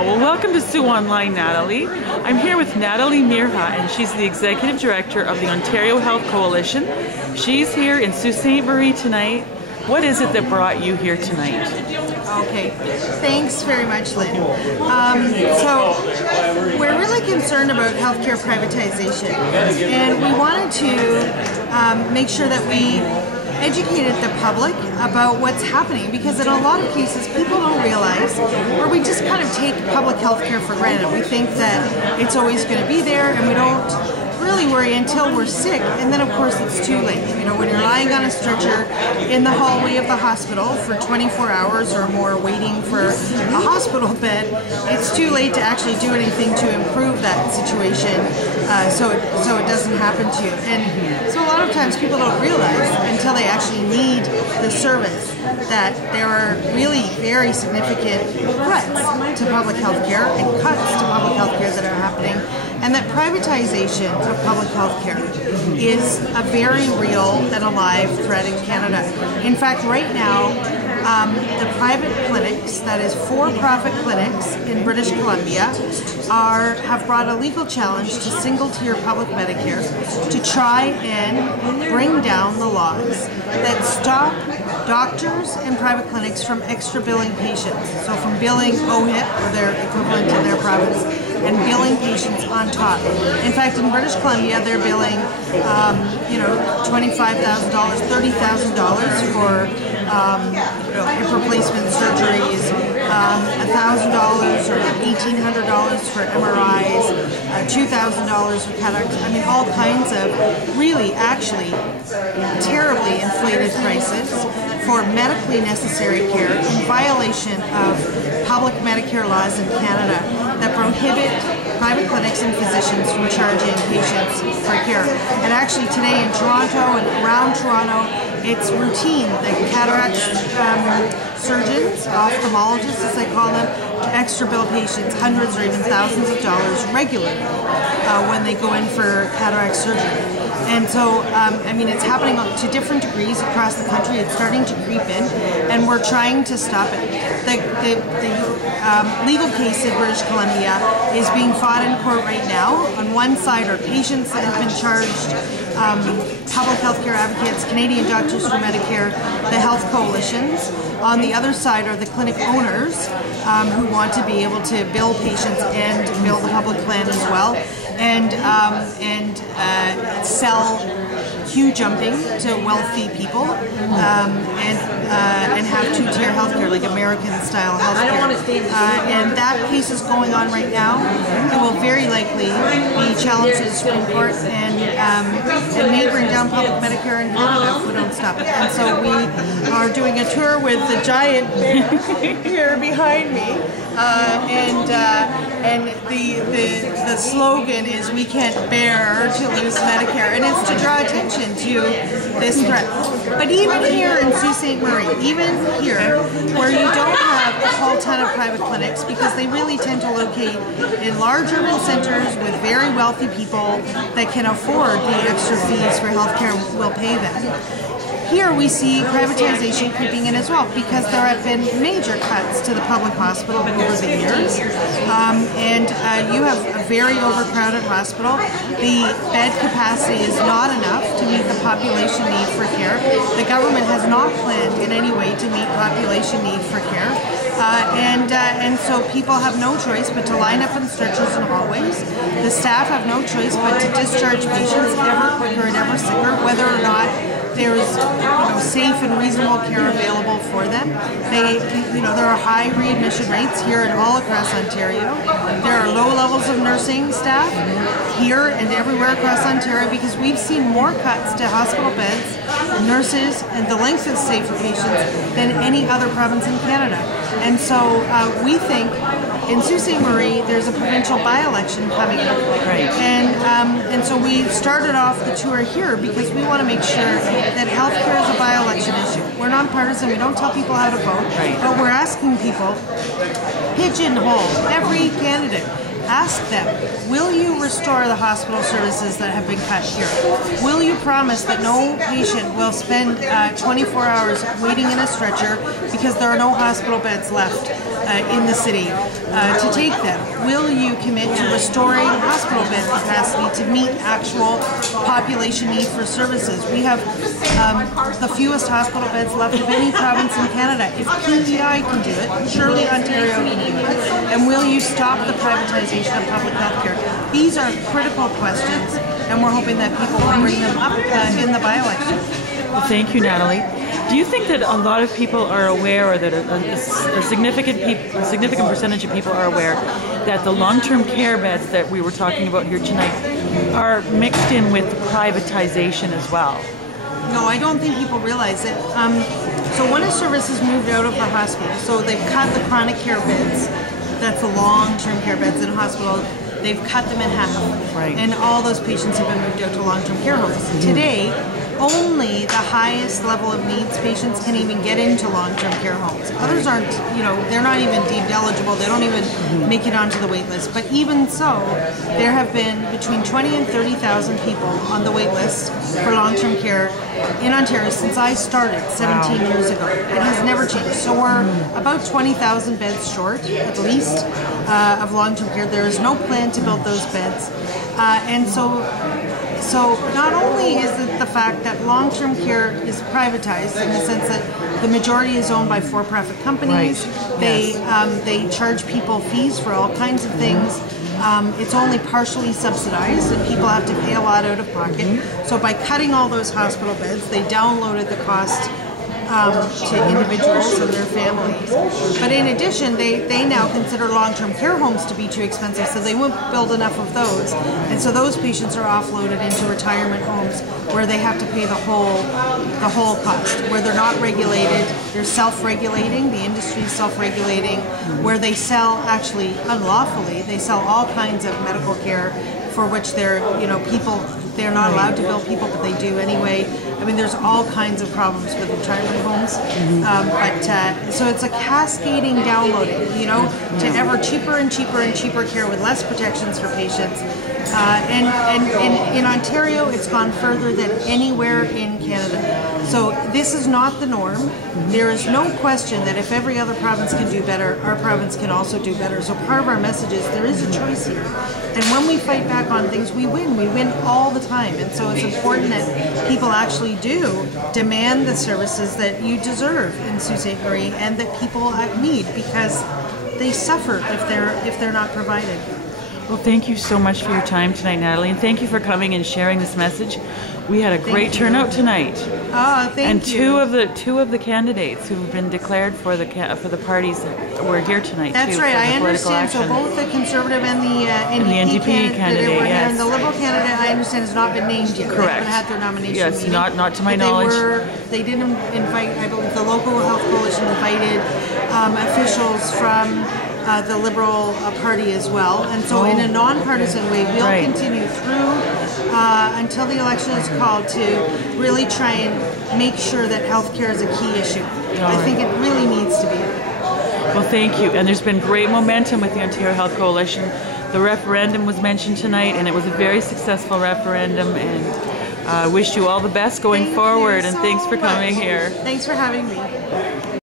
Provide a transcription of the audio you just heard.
Oh, well, welcome to Sioux Online, Natalie. I'm here with Natalie Mehra, and she's the Executive Director of the Ontario Health Coalition. She's here in Sault Ste. Marie tonight. What is it that brought you here tonight? Okay, thanks very much, Lynn. So we're really concerned about healthcare privatization, and we wanted to make sure that we educated the public about what's happening, because in a lot of cases people don't realize, or we just kind of take public health care for granted. We think that it's always going to be there, and we don't really worry until we're sick, and then of course it's too late. You know, when you're lying on a stretcher in the hallway of the hospital for 24 hours or more waiting for a hospital bed, it's too late to actually do anything to improve that situation, so it doesn't happen to you. And so a lot of times people don't realize until they actually need the service that there are really very significant threats to public health care and cuts to public health care that are happening, and that privatization of public health care is a very real and alive threat in Canada. In fact, right now, the private clinics, that is for-profit clinics in British Columbia, have brought a legal challenge to single-tier public Medicare to try and bring down the laws that stop doctors and private clinics from extra billing patients. So from billing OHIP, or their equivalent in their province, and billing patients on top. In fact, in British Columbia, they're billing, $25,000, $30,000 for hip replacement surgeries, $1,000 or $1,800 for MRIs, $2,000 for cataracts. I mean, all kinds of really, actually, terribly inflated prices for medically necessary care in violation of public Medicare laws in Canada that prohibit private clinics and physicians from charging patients for care. And actually today in Toronto and around Toronto, it's routine that cataract surgeons, ophthalmologists as they call them, to extra bill patients hundreds or even thousands of dollars regularly when they go in for cataract surgery. And so, I mean, it's happening to different degrees across the country. It's starting to creep in, and we're trying to stop it. The legal case in British Columbia is being fought in court right now. On one side are patients that have been charged, public health care advocates, Canadian Doctors for Medicare, the health coalitions. On the other side are the clinic owners who want to be able to bill patients and bill the public plan as well, and sell queue jumping to wealthy people, and have two-tier healthcare, like American-style healthcare. And that case is going on right now. It will very likely be challenged to the Supreme Court, and may bring down public Medicare in Canada if we don't stop it. And so we are doing a tour with the giant here behind me, and the slogan is "We can't bear to lose Medicare," and it's to draw attention to this threat. But even here in Sault Ste. Marie, even here, where you don't have a whole ton of private clinics, because they really tend to locate in large urban centers with very wealthy people that can afford the extra fees for healthcare will pay them. Here we see privatization creeping in as well, because there have been major cuts to the public hospital over the years, and you have a very overcrowded hospital. The bed capacity is not enough to meet the population need for care. The government has not planned in any way to meet population need for care. And so people have no choice but to line up in stretchers and hallways. The staff have no choice but to discharge patients ever quicker and ever sicker, whether or not there is safe and reasonable care available for them. There are high readmission rates here and all across Ontario. There are low levels of nursing staff here and everywhere across Ontario, because we've seen more cuts to hospital beds, nurses, and the length of stay for patients than any other province in Canada. And so we think in Sault Ste. Marie there's a provincial by-election coming up. Right. And so we started off the tour here because we want to make sure that healthcare is a by-election issue. We're nonpartisan, we don't tell people how to vote, right, but we're asking people, pigeonhole every candidate. ask them, will you restore the hospital services that have been cut here? Will you promise that no patient will spend 24 hours waiting in a stretcher because there are no hospital beds left in the city to take them? Will you commit to restoring hospital bed capacity to meet actual population need for services? We have the fewest hospital beds left of any province in Canada. If PEI can do it, surely Ontario can do it. And will you stop the privatization of public health care? These are critical questions, and we're hoping that people will bring them up in the by-election. Well, thank you, Natalie. Do you think that a lot of people are aware, or that a significant percentage of people are aware that the long-term care beds that we were talking about here tonight are mixed in with privatization as well? No, I don't think people realize it. So when a service is moved out of the hospital, so they've cut the chronic care beds, that's the long-term care beds in a hospital, they've cut them in half. Right. And all those patients have been moved out to long-term care homes. Today, only the highest level of needs patients can even get into long-term care homes. Others aren't, they're not even deemed eligible. They don't even make it onto the wait list. But even so, there have been between 20 and 30,000 people on the wait list for long-term care in Ontario since I started 17 years ago. It has never changed. So we're about 20,000 beds short, at least, of long-term care. There is no plan to build those beds. And so not only is it the fact that long-term care is privatized in the sense that the majority is owned by for-profit companies, right. They charge people fees for all kinds of things. It's only partially subsidized and people have to pay a lot out of pocket. Mm-hmm. So by cutting all those hospital beds, they downloaded the cost to individuals and their families. But in addition, they now consider long-term care homes to be too expensive, so they won't build enough of those. And so those patients are offloaded into retirement homes where they have to pay the whole cost, where they're not regulated, they're self-regulating, the industry is self-regulating, where they sell, actually unlawfully, they sell all kinds of medical care for which they're not allowed to bill people, but they do anyway. I mean, there's all kinds of problems with retirement homes. So it's a cascading downloading, to ever cheaper and cheaper and cheaper care with less protections for patients. And in Ontario, it's gone further than anywhere in Canada. So this is not the norm. There is no question that if every other province can do better, our province can also do better. So part of our message is there is a choice here. And when we fight back on things, we win. We win all the time. And so it's important that people actually do demand the services that you deserve in Sault Ste. Marie and that people need, because they suffer if they're not provided. Well, thank you so much for your time tonight, Natalie, and thank you for coming and sharing this message. We had a great turnout tonight. Oh, thank you. And two of the candidates who've been declared for the parties were here tonight. That's too, right. I understand. Action. So both the Conservative and the NDP candidate were here, and the Liberal candidate, I understand, has not been named yet. Correct. They haven't had their nomination. Yes, meeting, not to my knowledge. They didn't invite. I believe the local health coalition invited officials from the Liberal Party as well, and so in a nonpartisan way, we'll continue through until the election is called to really try and make sure that healthcare is a key issue. I think it really needs to be. Well, thank you. And there's been great momentum with the Ontario Health Coalition. The referendum was mentioned tonight, and it was a very successful referendum, and I wish you all the best going forward, and thanks for coming here. Thanks for having me.